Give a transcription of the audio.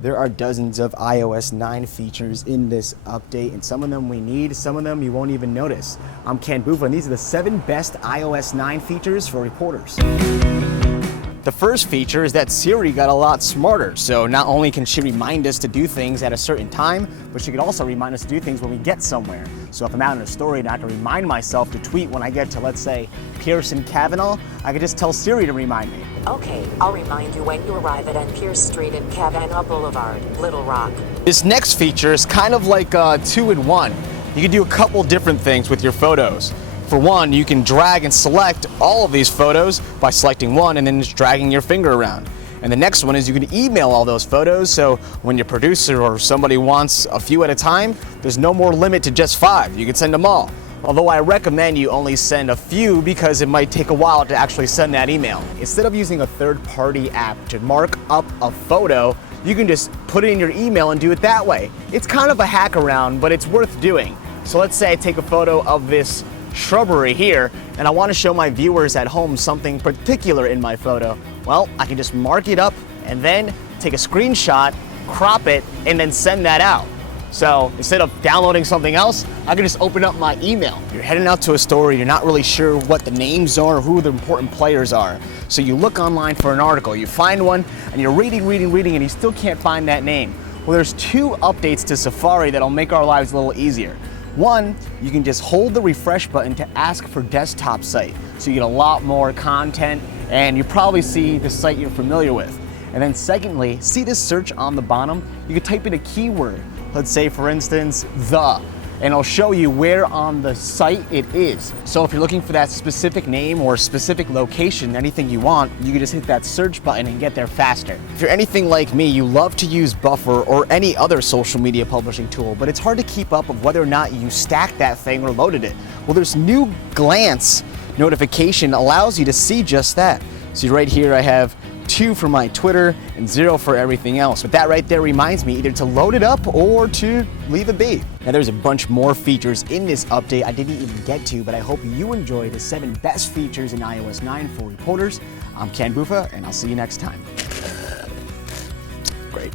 There are dozens of iOS 9 features in this update, and some of them we need, some of them you won't even notice. I'm Ken Bufa, and these are the 7 best iOS 9 features for reporters. The first feature is that Siri got a lot smarter, so not only can she remind us to do things at a certain time, but she could also remind us to do things when we get somewhere. So if I'm out in a story and I have to remind myself to tweet when I get to, let's say, Pearson Kavanaugh, I could just tell Siri to remind me. Okay, I'll remind you when you arrive at N. Pierce Street and Kavanaugh Boulevard, Little Rock. This next feature is kind of like 2-in-1. You can do a couple different things with your photos. For one, you can drag and select all of these photos by selecting one and then just dragging your finger around. And the next one is you can email all those photos, so when your producer or somebody wants a few at a time, there's no more limit to just 5. You can send them all. Although I recommend you only send a few because it might take a while to actually send that email. Instead of using a third-party app to mark up a photo, you can just put it in your email and do it that way. It's kind of a hack around, but it's worth doing. So let's say I take a photo of this shrubbery here, and I want to show my viewers at home something particular in my photo. Well, I can just mark it up and then take a screenshot, crop it, and then send that out. So instead of downloading something else, I can just open up my email. You're heading out to a store, you're not really sure what the names are or who the important players are. So you look online for an article, you find one, and you're reading, and you still can't find that name. Well, there's 2 updates to Safari that'll make our lives a little easier. One, you can just hold the refresh button to ask for desktop site. So you get a lot more content, and you probably see the site you're familiar with. And then secondly, see this search on the bottom? You can type in a keyword. Let's say, for instance, the, and it'll show you where on the site it is. So if you're looking for that specific name or specific location, anything you want, you can just hit that search button and get there faster. If you're anything like me, you love to use Buffer or any other social media publishing tool, but it's hard to keep up of whether or not you stacked that thing or loaded it. Well, there's new GLANCE notification allows you to see just that. So right here I have 2 for my Twitter and 0 for everything else. But that right there reminds me either to load it up or to leave it be. Now there's a bunch more features in this update I didn't even get to, but I hope you enjoy the 7 best features in iOS 9 for reporters. I'm Ken Bufa, and I'll see you next time. Great.